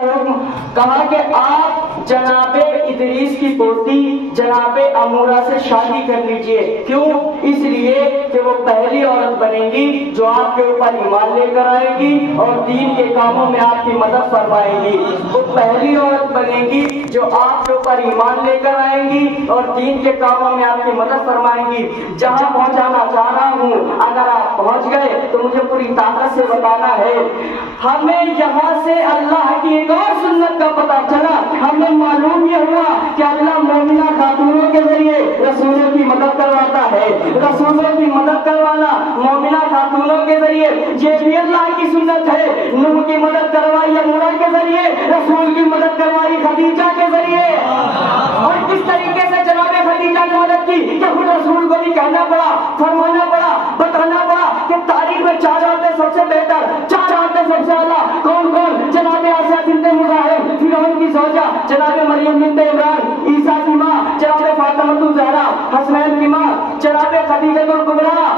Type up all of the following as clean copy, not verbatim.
کہا کہ آپ جناب ادریس کی پوتی جناب امورہ سے شادی کر لیجئے. کیوں؟ اس لیے کہ وہ پہلی عورت بنے گی جو آپ کے اوپر ایمان لے کر آئے گی اور دین کے کاموں میں آپ کی مدد فرمائے گی. وہ پہلی عورت بنے گی جو آپ کے اوپر ایمان لے کر آئے گی اور دین کے کاموں میں آپ کی مدد فرمائے گی. جہاں پہنچانا چاہ رہا ہوں اگر آپ پہنچ گئے تو مجھے پوری طاقت سے بتانا ہے. ہمیں یہاں سے اللہ کی ایک اور سنت کا پتہ چلا. ہمیں معلوم یہ ہوا کہ اللہ مومنہ خاتونوں کے ذریعے رسولوں کی مدد کرواتا ہے. رسولوں کی مدد کروانا مومنہ خاتونوں کے ذریعے یہ بھی اللہ کی سنت ہے. نوح کی مدد کروائی امورہ کے ذریعے, رسول کی مدد کروائی خدیجہ کے ذریعے. اور کس طریقے سے جناب خدیجہ کی مدد کی کہ خود رسول کو بھی کہنا پڑا, فرمانا پڑا, بتانا پڑا کہ تاریخ میں 4 عورتیں سب سے بہتر, 4 عورتیں سب سے اعلیٰ. کون کون؟ جناب آسیہ بنت مزاحم فرعون کی زوجہ, جناب مریم بنت عمران عیسیٰ کی ماں, جناب فاطمہ الزہرا حسنین کی ماں, جناب خدیجہ الکبریٰ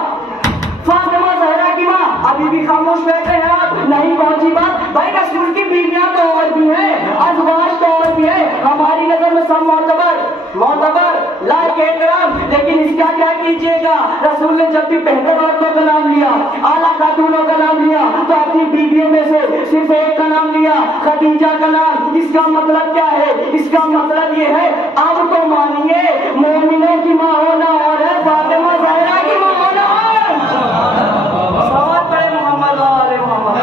فاطمہ زہرا کی ماں. ابھی بھی خاموش بیٹھے ہیں آپ, نہیں پہنچی بات. بھائی رسول کی بیویاں تو اور بھی ہیں, ازواج تو اور بھی ہیں, ہماری نظر میں سب معتبر لائق احترام. لیکن اس کا کیا کیجیے گا, رسول نے جب بھی بہتر عورتوں کا نام لیا, اعلیٰ خاتونوں کا نام لیا, تو اپنی بیویوں میں سے صرف ایک کا نام لیا, خدیجہ کا نام. اس کا مطلب کیا ہے؟ اس کا مطلب یہ ہے اب تو مانیے مومنوں کی ماں ہونا اور ہے فاطمہ زہرا کی ماں ہونا اور صلوات پڑھے محمد و آل محمد.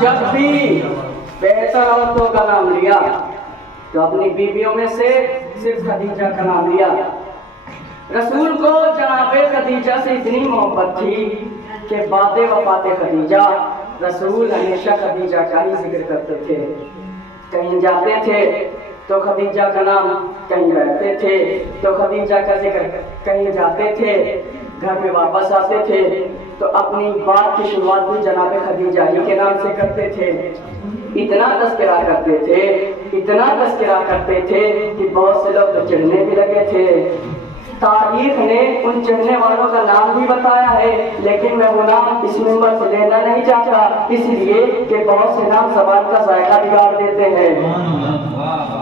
جب بھی بہتر عورتوں کا نام لیا تو اپنی بیویوں میں سے صرف خدیجہ کا نام لیا. رسول کو جناب خدیجہ سے اتنی محبت تھی کہ بات وفات خدیجہ رسول ہمیشہ خدیجہ کا ہی ذکر کرتے تھے. کہیں جاتے تھے تو خدیجہ کا نام, کہیں رہتے تھے تو خدیجہ کا ذکر, کہیں جاتے تھے گھر میں واپس آتے تھے تو اپنی بات کی شروعات بھی جناب خدیجہ ہی کے نام سے کرتے تھے. اتنا تذکرہ کرتے تھے, اتنا تذکرہ کرتے تھے کہ بہت سے لوگ تو چڑھنے بھی لگے تھے. تاریخ نے ان چڑھنے والوں کا نام بھی بتایا ہے, لیکن میں وہ نام اس منبر سے لینا نہیں چاہتا, اس لیے کہ بہت سے نام زبان کا ذائقہ بگاڑ دیتے ہیں.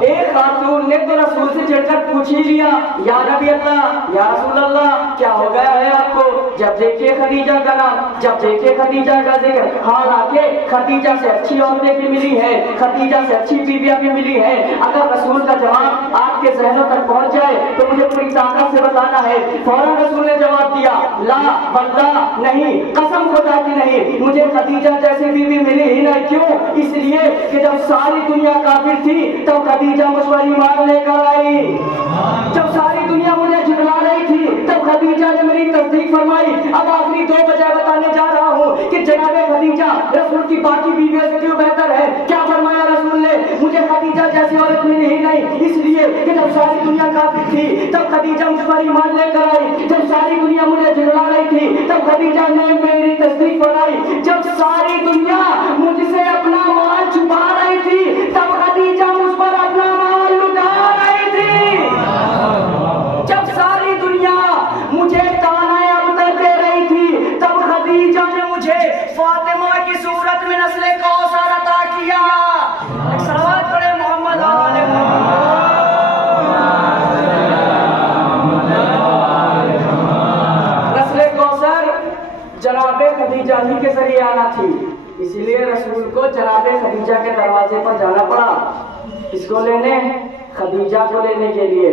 ایک خاتون نے تو رسول سے چڑھ کر پوچھ ہی لیا, یا نبی اللہ, یا رسول اللہ, کیا ہو گیا ہے آپ کو جب دیکھے خدیجہ کا نام, جب دیکھے خدیجہ کا ذکر. حالانکہ خدیجہ سے اچھی عورتیں بھی ملی ہیں, خدیجہ سے اچھی بیویاں بھی ملی ہیں. اگر رسول کا جواب آپ کے ذہنوں تک پہنچ جائے تو مجھے پوری طاقت سے بتانا ہے. فوراً رسول نے جواب دیا, لا واللہ نہیں, قسم خدا کی نہیں, مجھے خدیجہ جیسی بیوی ملی ہی نہیں. کیوں؟ اس لیے کہ جب ساری دنیا کافر تھی تب خدیجہ مجھ پر ایمان لے کر آئی. جب ساری دنیا مجھے جھٹلا رہی تھی تب خدیجہ نے میری تصدیق فرمائی. اب آخری 2 وجہ بتانے جا رہا ہوں کہ جناب خدیجہ رسول کی باقی بیویوں سے کیوں بہتر ہے. کیا فرمایا رسول نے؟ مجھے خدیجہ جیسی عورت ملی ہی نہیں, اس لیے کہ جب ساری دنیا کافر تھی تب خدیجہ مجھ پر ایمان لے کر آئی. جب ساری دنیا مجھے جھٹلا رہی تھی تب خدیجہ نے میری تصدیق فرمائی. جب ساری دنیا مجھ سے اپنا مال چھپا رہی تھی تب خدیجہ مجھ پر اپنا مال لٹا رہی تھی. جب ساری دنیا مجھے تانے ابتر دے رہی تھی تب خدیجہ نے مجھے فاطمہ کی صورت میں نسل کوثر عطا کیا. صلوات پڑھے محمد و آل محمد. نسل کوثر جناب خدیجہ ہی کے ذریعے آنا تھی, اس لیے رسول کو جناب خدیجہ کے دروازے پر جانا پڑا. اس کو لینے, خدیجہ کو لینے کے لیے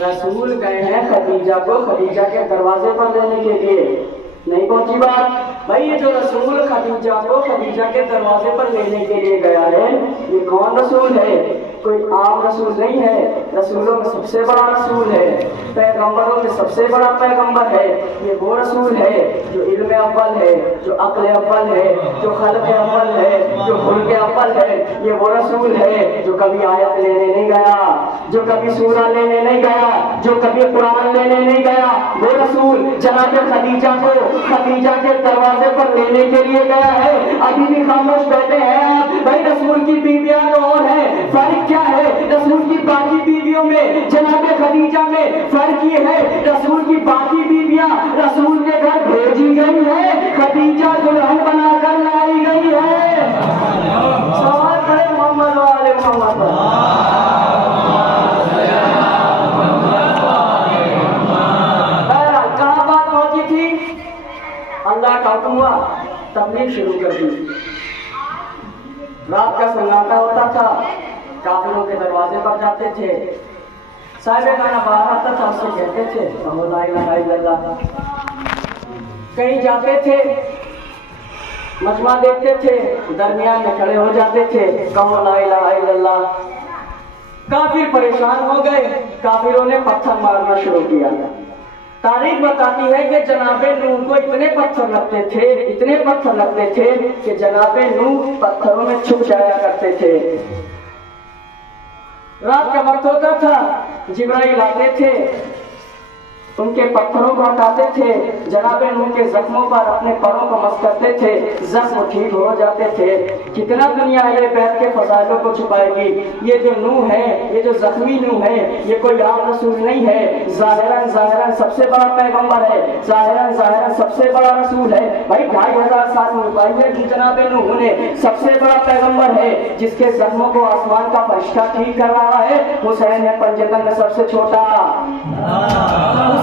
رسول گئے ہیں خدیجہ کو خدیجہ کے دروازے پر لینے کے لیے. نہیں پہنچی بات. بھائی یہ جو رسول خدیجہ کو خدیجہ کے دروازے پر لینے کے لیے گیا ہے یہ کون رسول ہے؟ کوئی عام رسول نہیں ہے، رسولوں میں سب سے بڑا رسول ہے، پیغمبروں میں سب سے بڑا پیغمبر ہے۔ یہ وہ رسول ہے جو علم اول ہے، جو عقل اول ہے، جو خلق اول ہے، جو خلق اول ہے۔ یہ وہ رسول ہے جو کبھی آیت لینے نہیں گیا، جو کبھی سورہ لینے نہیں گیا، جو کبھی قرآن لینے نہیں گیا۔ وہ رسول جناب خدیجہ کو خدیجہ کے دروازے پر لینے کے لیے گیا ہے، ابھی بھی خاموش بیٹھے ہیں آپ۔ بھائی رسول کی بیویاں تو اور ہیں، فرق کیا ہے رسول کی باقی بیویوں میں جناب خدیجہ میں؟ فرق یہ ہے رسول کی باقی بیویاں رسول کے گھر بھیجی گئی ہے، خدیجہ دلہن بنا کر لائی گئی ہے۔ سوال کرے محمد والے محمد، کہاں بات پہنچی تھی؟ اللہ کا حکم ہوا، تبلیغ شروع کر دی۔ رات کا سناٹا ہوتا تھا، کافروں کے دروازے پر جاتے تھے، صاحب خانہ باہر آتا تھا، اس سے کہتے تھے لا الہ الا اللہ۔ کہیں جاتے تھے، مجمع دیکھتے تھے، درمیان میں کھڑے ہو جاتے تھے، کہو لا الہ الا اللہ۔ کافر پریشان ہو گئے، کافروں نے پتھر مارنا شروع کیا۔ تاریخ بتاتی ہے کہ جناب نوح کو اتنے پتھر لگتے تھے کہ جناب نوح پتھروں میں چھپ جایا کرتے تھے۔ رات کا وقت ہوتا تھا، جبرائیل آتے تھے، ان کے پتھروں کو ہٹاتے تھے، جناب نوح کے زخموں پر اپنے پروں کو مس کرتے تھے، زخم ٹھیک ہو جاتے تھے۔ کتنا دنیا اہل بیت کے فضائلوں کو چھپائے گی؟ یہ جو نوح ہے، یہ جو زخمی نوح ہے، یہ کوئی عام رسول نہیں ہے، ظاہراً سب سے بڑا پیغمبر ہے، ظاہراً سب سے بڑا رسول ہے۔ بھائی 2500 سال گزارے ہے، جناب نوح نے سب سے بڑا پیغمبر ہے، جس کے زخموں کو آسمان کا فرشتہ ٹھیک کر رہا ہے۔ حسین ہے پنجتن میں سب سے چھوٹا،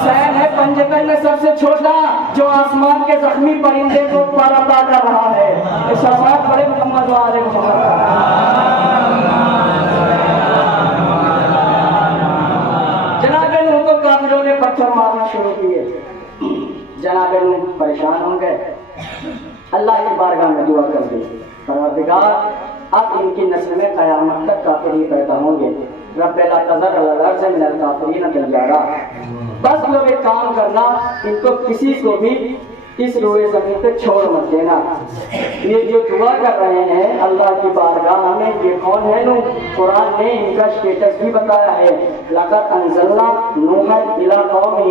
حسین ہے پنجتن میں سب سے چھوٹا، جو آسمان کے زخمی پرندے کو پردا کر رہا ہے۔ اس ساتھ بڑے محمد والے محمد۔ جناب نوح کو کافروں نے پتھر مارنا شروع کیے، جناب نوح پریشان ہو گئے، اللہ کی بارگاہ میں دعا کر دی، پروردگار اب ان کی نسل میں قیامت تک کافر ہی پیدا ہوں گے، رب لا تذر علی الارض من الکافرین دیارا۔ بس لوگ ایک کام کرنا، ان کو کسی کو بھی اس روئے زمین پہ چھوڑ مت دینا۔ یہ جو دعا کر رہے ہیں اللہ کی بارگاہ میں، یہ کون ہے نوح؟ قرآن نے ان کا اسٹیٹس بھی بتایا ہے، لقد انزلنا نوحا الی قومہ،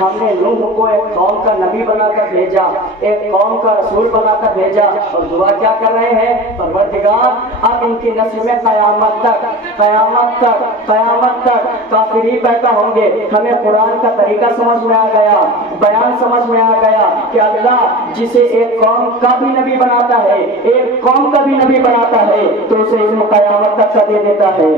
ہم نے نوح کو ایک قوم کا نبی بنا کر بھیجا، ایک قوم کا رسول بنا کر بھیجا۔ اور دعا کیا کر رہے ہیں؟ پروردگار اب ان کی نسل میں قیامت تک کافر ہی پیدا ہوں گے۔ ہمیں قرآن کا طریقہ سمجھ میں آ گیا، بیان سمجھ میں آ گیا کہ اللہ جسے ایک قوم کا بھی نبی بناتا ہے، ایک قوم کا بھی نبی بناتا ہے تو اسے علم قیامت تک کا دے دیتا ہے،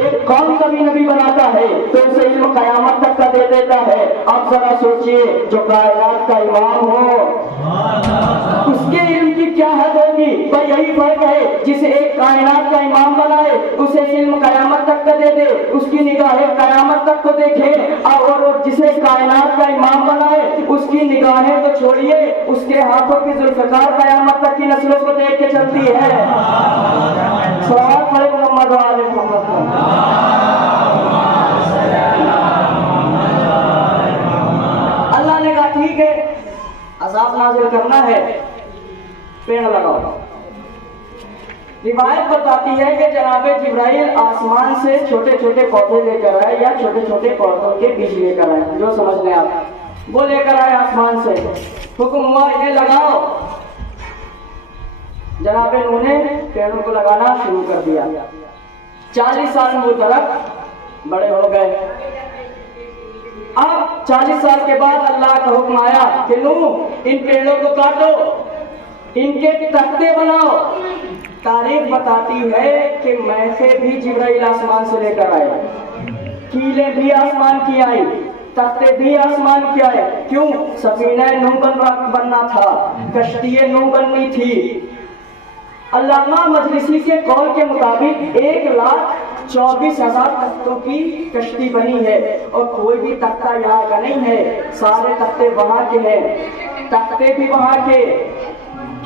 ایک قوم کا بھی نبی بناتا ہے تو اسے علم قیامت تک کا دے دیتا ہے۔ اب ذرا سوچئے، جو کائنات کا امام ہو اس کے علم کی کیا حد ہوگی؟ بھائی یہی فرق ہے، جسے ایک کائنات کا امام بنائے اسے علم قیامت تک کا دے دے، اس کی نگاہیں قیامت تک کو دیکھے، اور جسے کائنات کا امام بنائے اس کی نگاہیں تو چھوڑیے، اس کے ہاتھوں کی ذوالفقار قیامت تک کی نسلوں کو دیکھ کے چلتی ہے۔ صلوات پڑھے محمد وآل محمد۔ اللہ نے کہا ٹھیک ہے، عذاب نازل کرنا ہے، پیڑ لگاؤ۔ روایت بتاتی ہے کہ جناب جبرائیل آسمان سے چھوٹے چھوٹے پودے لے کر آئے، یا چھوٹے چھوٹے پودوں کے بیج لے کر آئے، جو سمجھ لیں آپ، وہ لے کر آئے آسمان سے، حکم ہوا انہیں لگاؤ۔ جناب نوح نے پیڑوں کو لگانا شروع کر دیا۔ 40 سال میں وہ درخت بڑے ہو گئے۔ اب 40 سال کے بعد اللہ کا حکم آیا کہ نوح ان پیڑوں کو کاٹو، ان کے تختے بناؤ۔ تاریخ بتاتی ہے کہ میخیں بھی جبرائیل آسمان سے لے کر آئے، کیلیں بھی آسمان کی آئی، تختے بھی آسمان کی آئے۔ کیوں؟ سفینہ نوح بننا تھا، کشتی نوح بننی تھی۔ علامہ مجلسی کے قول کے مطابق 1,24,000 تختوں کی کشتی بنی ہے، اور کوئی بھی تختہ یہاں کا نہیں ہے، سارے تختے وہاں کے ہیں، تختے بھی وہاں کے۔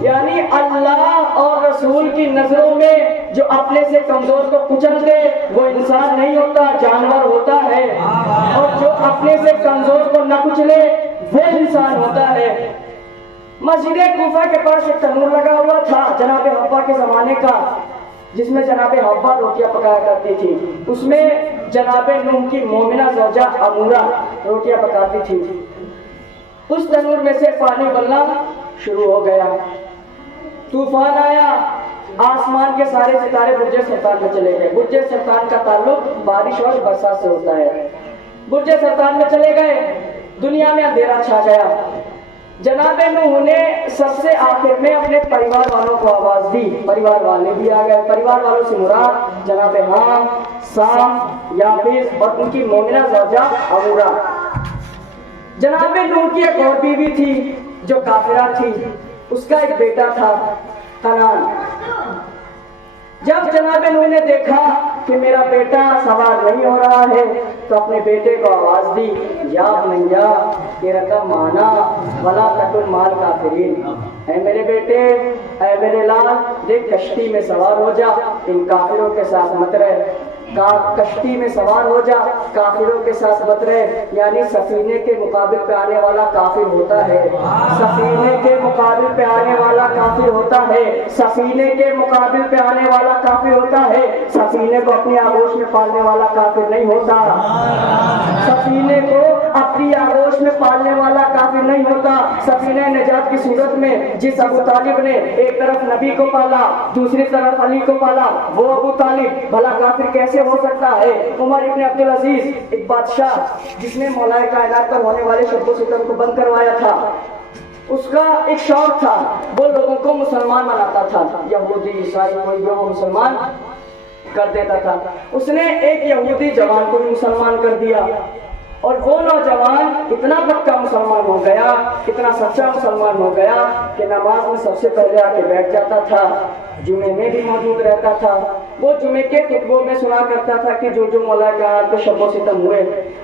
یعنی اللہ اور رسول کی نظروں میں جو اپنے سے کمزور کو کچل دے وہ انسان نہیں ہوتا، جانور ہوتا ہے، اور جو اپنے سے کمزور کو نہ کچلے وہ انسان ہوتا ہے۔ مسجد کوفہ کے پاس ایک تنور لگا ہوا تھا جناب حوا کے زمانے کا، جس میں جناب حوا روٹیاں پکایا کرتی تھی، اس میں جناب نوح کی مومنہ زوجہ امورہ روٹیاں پکاتی تھی۔ اس تنور میں سے پانی ابلنا شروع ہو گیا، طوفان آیا، آسمان کے سارے ستارے برج سرطان میں چلے گئے۔ برج سرطان کا تعلق بارش اور برسات سے ہوتا ہے۔ برج سرطان میں چلے گئے، دنیا میں اندھیرا چھا گیا۔ جناب نوح نے سب سے آخر میں اپنے پریوار والوں کو آواز دی، پریوار والے بھی آ گئے۔ پریوار والوں سے مراد جناب حام، سام، یافیس اور ان کی مومنہ زوجہ امورہ۔ جناب نوح کی ایک اور بیوی تھی جو کافرہ تھی، اس کا ایک بیٹا تھا کنعان۔ جب جناب نوح نے دیکھا کہ میرا بیٹا سوار نہیں ہو رہا ہے تو اپنے بیٹے کو آواز دی، یا بنیا ارکب معنا ولا تکن مع الکافرین، اے میرے بیٹے، اے میرے لال، دیکھ کشتی میں سوار ہو جا، ان کافروں کے ساتھ مت رہ، کشتی میں سوار ہو جا، کافروں کے ساتھ مت رہ۔ یعنی سفینے کے مقابل پہ آنے والا کافر ہوتا ہے، سفینے کے مقابل پہ آنے والا کافر ہوتا ہے، سفینے کے مقابل پہ آنے والا کافر ہوتا ہے، سفینے کو اپنی آغوش میں پالنے والا کافر نہیں ہوتا، سفینے کو اپنی آغوش میں پالنے والا کافر نہیں ہوتا۔ سفینہ نجات کی صورت میں جس ابو طالب نے ایک طرف نبی کو پالا دوسری طرف علی کو پالا، وہ ابو طالب بھلا کافر کیسے ہو سکتا ہے؟ عمر ابن عبدالعزیز ایک بادشاہ جس نے مولا کائنات پر ہونے والے شب و ستم کو بند کروایا تھا، اس کا ایک شوق تھا، وہ لوگوں کو مسلمان بناتا تھا، یہودی عیسائی کوئی بھی ہو مسلمان کر دیتا تھا۔ اس نے ایک یہودی جوان کو بھی مسلمان کر دیا، اور وہ نوجوان اتنا پکا مسلمان ہو گیا، اتنا سچا مسلمان ہو گیا کہ نماز میں سب سے پہلے آ کے بیٹھ جاتا تھا، جمعے میں بھی موجود رہتا تھا۔ وہ جمعے کے خطبوں میں سنا کرتا تھا کہ جو مولا کائنات پہ شب و ستم ہوئے،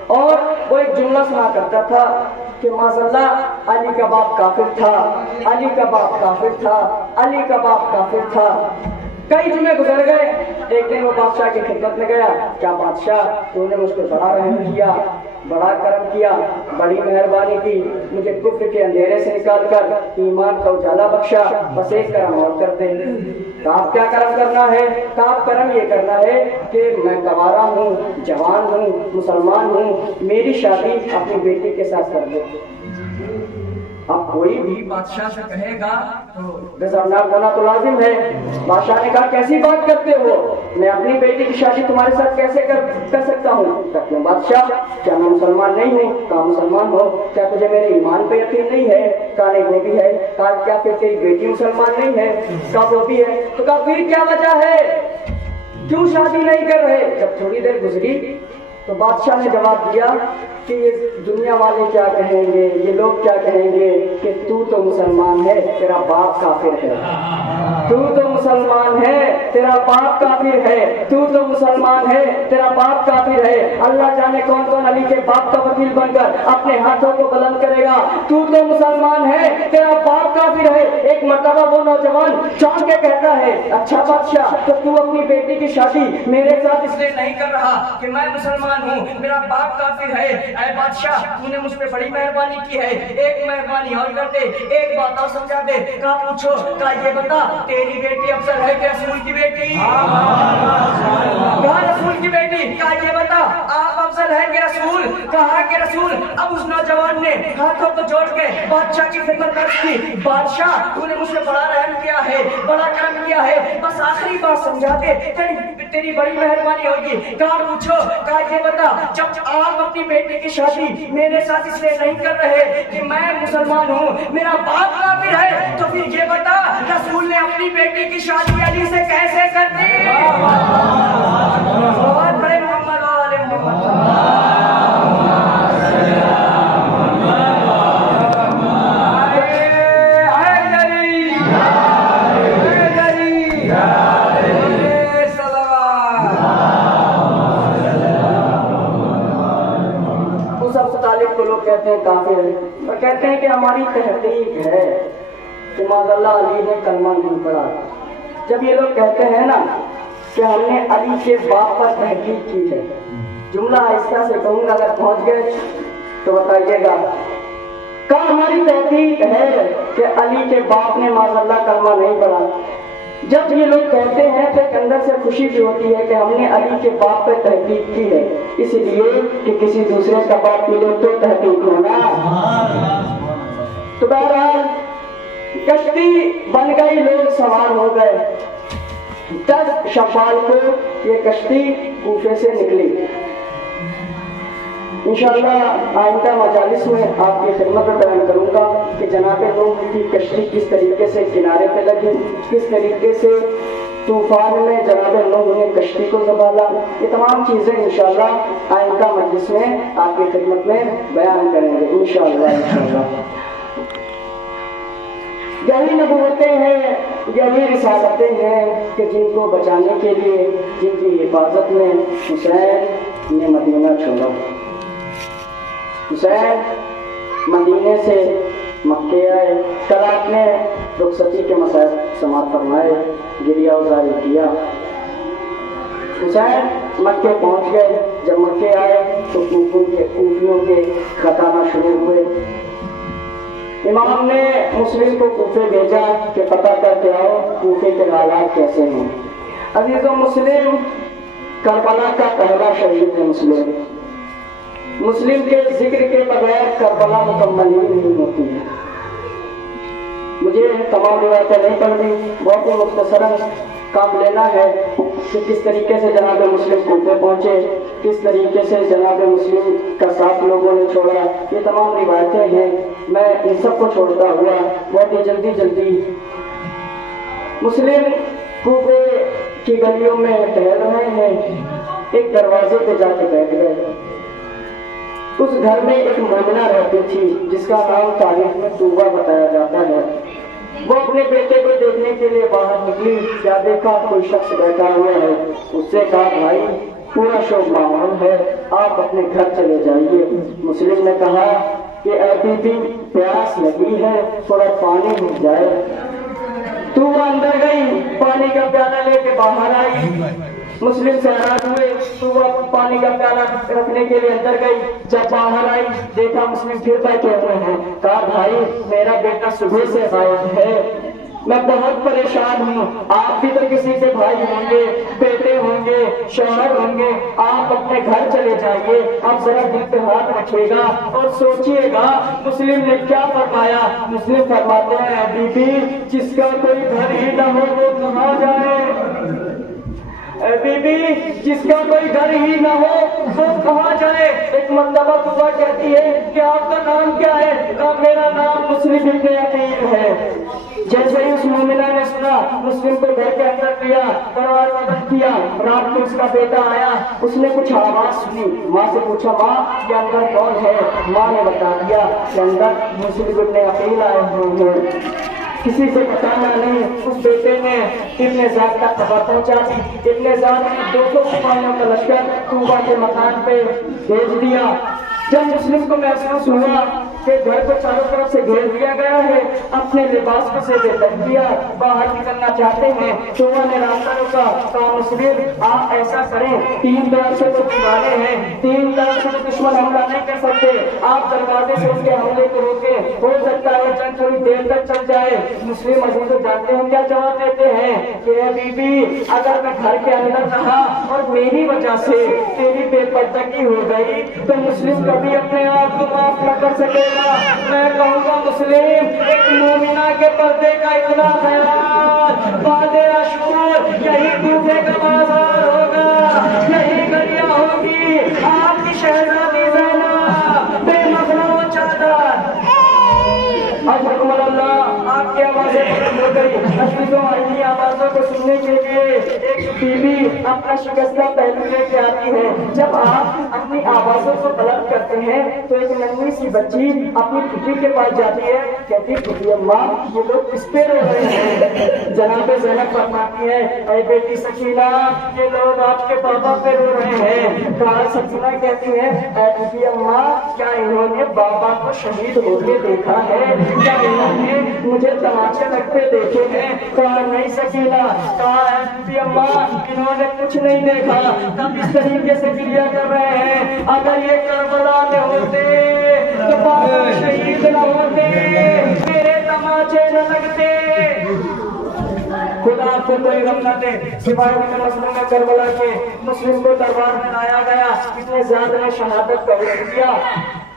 اور وہ ایک جملہ سنا کرتا تھا کہ معذاللہ علی کا باپ کافر تھا، علی کا باپ کافر تھا، علی کا باپ کافر تھا۔ کئی جمعے گزر گئے، ایک دن وہ بادشاہ کی خدمت میں گیا، کیا بادشاہ تو نے مجھ پہ بڑا رحم کیا، بڑا کرم کیا، بڑی مہربانی کی، مجھے کفر کے اندھیرے سے نکال کر ایمان کا اجالا بخشا، بس ایک کرم اور کر دیں۔ آپ کیا کرم کرنا ہے؟ آپ کرم یہ کرنا ہے کہ میں گوارا ہوں، جوان ہوں، مسلمان ہوں، میری شادی اپنی بیٹی کے ساتھ کر دو۔ اب کوئی بھی بادشاہ سے کہے گا تو غضبناک ہونا تو لازم ہے۔ بادشاہ نے کہا کیسی بات کرتے ہو، میں اپنی بیٹی کی شادی تمہارے ساتھ کیسے کر سکتا ہوں؟ کہتے ہیں بادشاہ کیا میں مسلمان نہیں ہوں؟ کہا مسلمان ہو، کیا تجھے میرے ایمان پہ یقین نہیں ہے؟ کہا نہیں وہ بھی ہے۔ کہا کیا پھر تیری بیٹی مسلمان نہیں ہے؟ کہا وہ بھی ہے۔ تو کہا پھر کیا وجہ ہے، کیوں شادی نہیں کر رہے؟ جب تھوڑی دیر گزری تو بادشاہ نے جواب دیا کہ یہ دنیا والے کیا کہیں گے، یہ لوگ کیا کہیں گے کہ تو مسلمان ہے، تیرا باپ کافر ہے، تو مسلمان ہے، تیرا باپ کافر ہے، تو مسلمان ہے، تیرا باپ کافر ہے۔ اللہ جانے کون کون علی کے باپ کا وکیل بن کر اپنے ہاتھوں کو بلند کرے گا۔ تو مسلمان ہے، تیرا باپ کافر ہے۔ ایک مرتبہ وہ نوجوان چونک کے کہتا ہے اچھا بادشاہ تو اپنی بیٹی کی شادی میرے ساتھ اس لیے نہیں کر رہا کہ میں مسلمان ہوں، میرا باپ کافر ہے۔ اے بادشاہ تو نے مجھ پہ بڑی مہربانی کی ہے، ایک مہربانی اور کر دے، ایک بات اور سمجھا دے۔ کہا پوچھو، کہا یہ بتا تیری بیٹی افضل ہے کہ رسول کی بیٹی؟ کہا رسول کی بیٹی۔ کہا یہ بتا آپ افضل ہے کہ رسول؟ کہا کہ رسول۔ اب اس نوجوان نے ہاتھوں کو جوڑ کے بادشاہ کی خدمت درج کی، بادشاہ تو نے مجھ پہ بڑا رحم کیا ہے، بڑا کرم کیا ہے، بس آخری بات سمجھا دے، تیری بڑی مہربانی ہوگی۔ کہا پوچھو، کہا یہ بتا جب آپ اپنی بیٹی کی شادی میرے ساتھ اس لیے نہیں کر رہے کہ میں مسلمان ہوں، میرا باپ کافر ہے، تو پھر یہ بتا رسول نے اپنی بیٹی کی شادی علی سے کیسے کر دی؟ بہت بڑے محمد والے محمد۔ کہتے ہیں کافر ہے، اور کہتے ہیں کہ ہماری تحقیق ہے کہ معاذ اللہ علی نے کلمہ نہیں پڑھا۔ جب یہ لوگ کہتے ہیں نا کہ ہم نے علی کے باپ پر تحقیق کی ہے، جملہ آہستہ سے کہوں گا، اگر پہنچ گئے تو بتائیے گا، کہاں ہماری تحقیق ہے کہ علی کے باپ نے معاذ اللہ کلمہ نہیں پڑھا؟ جب یہ لوگ کہتے ہیں تو ایک اندر سے خوشی بھی ہوتی ہے کہ ہم نے علی کے باپ پہ تحقیق کی ہے، اس لیے کہ کسی دوسرے کا باپ ملے تو تحقیق ہونا۔ تو بہرحال کشتی بن گئی، لوگ سوار ہو گئے۔ 10 شوال کو یہ کشتی کوفے سے نکلی۔ انشاءاللہ آئندہ مجالس میں آپ کی خدمت میں بیان کروں گا کہ جناب نوح کی کشتی کس طریقے سے کنارے پہ لگی، کس طریقے سے طوفان میں جناب نوح نے کشتی کو سنبھالا۔ یہ تمام چیزیں انشاءاللہ آئندہ مجلس میں آپ کی خدمت میں بیان کریں گے انشاءاللہ۔ یہی نبوتیں ہیں، یہی رسالتیں ہیں کہ جن کو بچانے کے لیے، جن کی حفاظت میں حسین نے مدینہ چھوڑا۔ حسین مدینے سے مکے آئے، کل آپ نے رخصتی کے مسائل سماعت فرمائے، گریہ وزاری کیا۔ حسین مکے پہنچ گئے، جب مکے آئے تو کوفیوں کے خطانا شروع ہوئے۔ امام نے مسلم کو کوفے بھیجا کہ پتہ کر کے آؤ کوفے کے حالات کیسے ہیں۔ عزیزو مسلم کربلا کا پہلا شہید ہے مسلم۔ مسلم کے ذکر کے بغیر کربلا مکمل ہی نہیں ہوتی ہے۔ مجھے تمام روایتیں نہیں پڑھنی، بہت ہی مختصراً کام لینا ہے کہ کس طریقے سے جناب مسلم کوفے پہنچے، کس طریقے سے جناب مسلم کا ساتھ لوگوں نے چھوڑا۔ یہ تمام روایتیں ہیں، میں ان سب کو چھوڑتا ہوا بہت ہی جلدی مسلم کوفے کی گلیوں میں ٹہل رہے ہیں، ایک دروازے پہ جا کے بیٹھ گئے۔ اس گھر میں ایک مومنہ رہتی تھی جس کا نام تاریخ میں طوبہ بتایا جاتا ہے۔ وہ اپنے بیٹے کو دیکھنے کے لیے باہر نکلی، کیا دیکھا کوئی شخص بیٹھا ہوا ہے۔ اس سے کہا بھائی پورا شوق ماحول ہے، آپ اپنے گھر چلے جائیے۔ مسلم نے کہا کہ اے بی بی پیاس لگی ہے، تھوڑا پانی مل جائے۔ تو وہ اندر گئی، پانی کا پیالہ لے کے باہر آئی۔ مسلم سے حیران ہوئے تو وہ پانی کا پیالہ رکھنے کے لیے اندر گئی۔ جب باہر آئی دیکھا مسلم پھر بیٹھے ہوئے ہیں۔ کہا بھائی میرا بیٹا صبح سے غائب ہے، میں بہت پریشان ہوں، آپ بھی تو کسی کے بھائی ہوں گے، بیٹے ہوں گے، شوہر ہوں گے، آپ اپنے گھر چلے جائیے، آپ ذرا دل پہ ہاتھ رکھیے گا اور سوچئے گا مسلم نے کیا فرمایا۔ مسلم فرماتے ہیں بی بی جس کا کوئی گھر ہی نہ ہو وہ کہاں جائے، اے بی بی جس کا کوئی گھر ہی نہ ہو وہ کہاں جائے۔ ایک مرتبہ صبح کہتی ہے کہ آپ کا نام کیا ہے؟ کہا میرا نام مسلم ابن عقیل ہے۔ جیسے ہی اس مومنہ نے سنا مسلم کو گھر کے اندر لیا، دروازہ بند کیا، رات کو اس کا بیٹا آیا، اس نے کچھ آواز سنی، ماں سے پوچھا ماں یہ اندر کون ہے؟ ماں نے بتا دیا کہ اندر مسلم ابن عقیل آئے ہوئے ہیں۔ کسی سے بتانا نہیں، اس بیٹے نے ابن زیاد کا خبر پہنچا دی۔ ابن زیاد نے 200 سپاہیوں کا لشکر طوبہ کے مکان پہ بھیج دیا۔ جب مسلم کو محسوس ہوا کہ گھر کو چاروں طرف سے گھیر دیا گیا ہے، اپنے لباس کو سے بے تک کیا، باہر نکلنا چاہتے ہیں تو وہ نے راستہ روکا۔ کہا مسلم آپ ایسا کریں، 3 طرف سے تو دیواریں ہیں، 3 طرف سے دشمن حملہ نہیں کر سکتے، آپ دروازے سے اس کے حملے کو روکیں، ہو سکتا ہے جنگ تھوڑی دیر تک چل جائے۔ مسلم عزیز جانتے ہیں کیا جواب دیتے ہیں کہ اے بی بی اگر میں گھر کے اندر رہا اور میری وجہ سے تیری بے پردگی ہو گئی تو مسلم کبھی اپنے آپ کو معاف نہ کر سکے گا۔ میں کہوں گا مسلم ایک مومنہ کے پردے کا اتنا خیال، بعد عاشور یہی کوفے کا بازار ہوگا، یہی گلیاں ہوگی، آپ کی شہزادی زینب بے مغرب و چادر۔ حضرت اللہ آپ کی آوازیں بلند ہو گئی، عزیزوں انہی آوازوں کو سننے کے لیے ایک بیوی اپنا شکستہ پہلو لے کے آتی ہے۔ جب آپ اپنی آوازوں کو بلند کرتے ہیں تو ایک ننھی سی بچی اپنی پھوپھی کے پاس جاتی ہے، کہتی پھوپھی اماں یہ لوگ کس پہ رو رہے ہیں؟ جناب زینب فرماتی ہے اے بیٹی سکینہ یہ لوگ آپ کے پاپا پہ رو رہے ہیں۔ سکینہ کہتی ہے اے بی بی اماں کیا انہوں نے بابا کو شہید ہوتے دیکھا ہے؟ کیا انہوں نے مجھے تماچے لگتے دیکھے ہیں؟ کہا نہیں سکینہ، کہا اے بی بی اماں انہوں نے کچھ نہیں دیکھا، تب اس طریقے سے گریہ کر رہے ہیں اگر یہ کربلا میں ہوتے تو بابا شہید نہ ہوتے، میرے تماچے نہ لگتے۔ خدا آپ کو کوئی غم نہ دے۔ سوائے مسلم کربلا کے مسلم کو دربار میں لایا گیا، اتنے زیادہ نے شہادت قبول کیا۔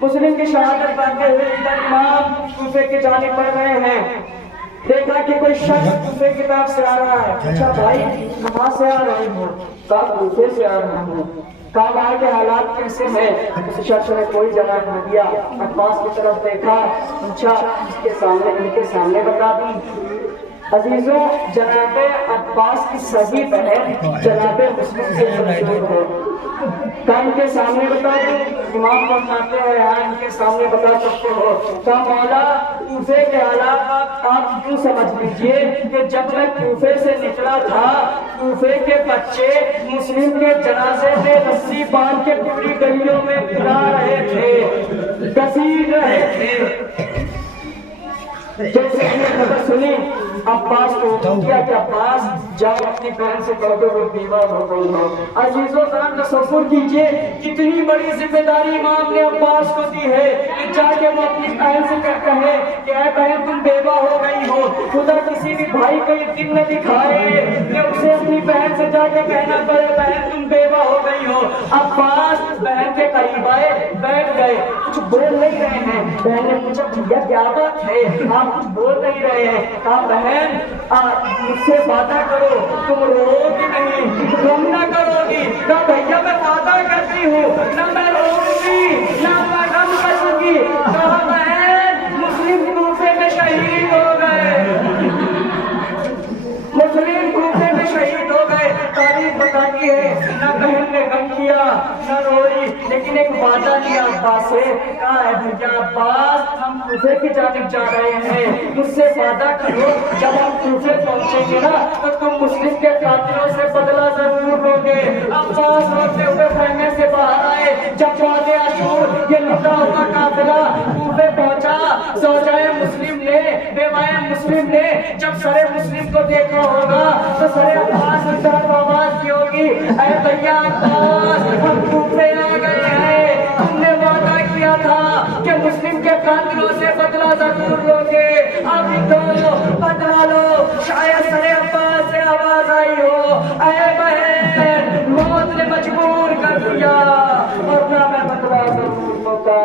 مسلم کی شہادت پاتے ہوئے ادھر امام کوفے کی جانب بڑھ رہے ہیں، دیکھا کہ کوئی شخص کوفے کی طرف سے آ رہا ہے۔ اچھا بھائی کہاں سے آ رہے ہو؟ کہا کوفے سے آ رہا ہوں۔ کہا وہاں کے حالات کیسے ہیں؟ اس شخص نے کوئی جواب نہ دیا، عباس کی طرف دیکھا، پوچھا ان کے سامنے بتا دی۔ عزیزوں جناب عباس کی صحیح بہن جناب مسلم سے مشہور ہے، کان کے سامنے بتا دوں؟ امام فرماتے ہیں ہاں ان کے سامنے بتا سکتے ہو۔ کہا مولا کوفے کے حالات آپ کیوں سمجھ لیجئے کہ جب میں کوفے سے نکلا تھا کوفے کے بچے مسلم کے جنازے میں رسی باندھ کے پوری گلیوں میں پھرا رہے تھے، گھسیٹ رہے تھے۔ جیسے ہم نے خبر سنی عباس کو کیا کہ عباس جاؤ اپنی بہن سے کہو کہ وہ بیوہ ہو گئی ہو۔ عزیزوں ذرا تصور کیجئے کتنی بڑی ذمہ داری امام نے عباس کو دی ہے کہ جا کے وہ اپنی بہن سے کہے کہ اے بہن تم بیوہ ہو گئی ہو۔ خدا کسی بھی بھائی کو یہ دن نہ دکھائے کہ اسے اپنی بہن سے جا کے کہنا پڑے بہن تم بیوہ ہو گئی ہو۔ عباس بہن کے قریب آئے، بیٹھ گئے، کچھ بول نہیں رہے ہیں۔ بہن نے پوچھا بھیا کیا بات ہے، آپ کچھ بول نہیں رہے ہیں؟ کہا بہن مجھ سے وعدہ کرو تم رو گی نہیں، غم نہ کرو گی۔ کہا بھیا میں وعدہ کرتی ہوں نہ میں رو گی نہ میں غم کروں گی۔ کہا بہن مسلم کوفے میں شہید ہو گئے، مسلم کوفے میں شہید ہو گئے۔ تاریخ بتاتی ہے نہ بہن نے غم کیا نہ روئی، لیکن ایک وعدہ لیا عباس سے، کہا اے بھیا عباس ہم کوفے کی جانب جا رہے ہیں، مجھ سے وعدہ کرو جب ہم کوفے پہنچیں گے نا تو تم مسلم کے قاتلوں سے بدلہ ضرور لو گے۔ عباس روتے ہوئے خیمے سے باہر آئے۔ جب بعد عاشور یہ لٹا ہوا قافلہ کوفے پہنچا، زوجائے مسلم نے بیوائے مسلم نے جب سرے مسلم کو دیکھا ہوگا تو سرے عباس کی طرف آواز کی ہوگی اے بھیا عباس ہم کوفے آ گئے ہیں، تم نے وعدہ کیا تھا کہ مسلم کے قاتلوں سے بدلہ ضرور لو گے، اب تو بدلہ لو۔ شاید سرے عباس سے آواز آئی ہو اے بہن موت نے مجبور کر دیا ورنہ میں بدلہ ضرور ہوتا۔